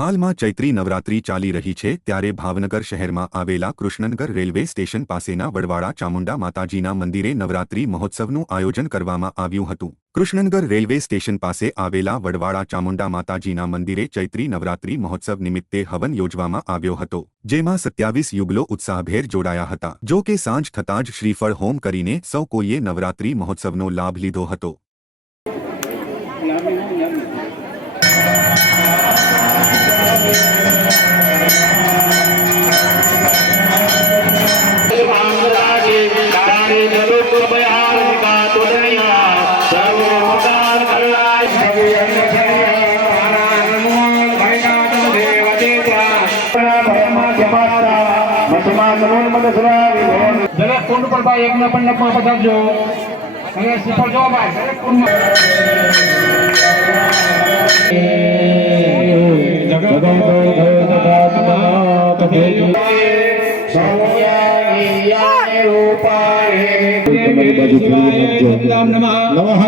હાલમાં ચૈત્રી નવરાત્રી ચાલી રહી છે ત્યારે ભાવનગર શહેરમાં આવેલા કૃષ્ણનગર રેલવે સ્ટેશન પાસેના વડવાળા ચામુંડા માતાજીના મંદિરે નવરાત્રી મહોત્સવનું આયોજન કરવામાં આવ્યું હતું। કૃષ્ણનગર રેલવે સ્ટેશન પાસે આવેલા વડવાળા ચામુંડા માતાજીના મંદિરે ચૈત્રી નવરાત્રી મહોત્સવ નિમિત્તે હવન યોજવામાં આવ્યો હતો, જેમાં 27 યુગલો ઉત્સાહભેર જોડાયા હતા। જો કે સાંજ થતાં જ શ્રીફળ હોમ કરીને સૌ કોઈએ નવરાત્રી મહોત્સવનો લાભ લીધો હતો। દરેક કુંડ પર ભાઈ એકના મંડપમાં પધારજો અને શ્રીફળ જો ભાઈ દરેક કુંડમાં નમઃ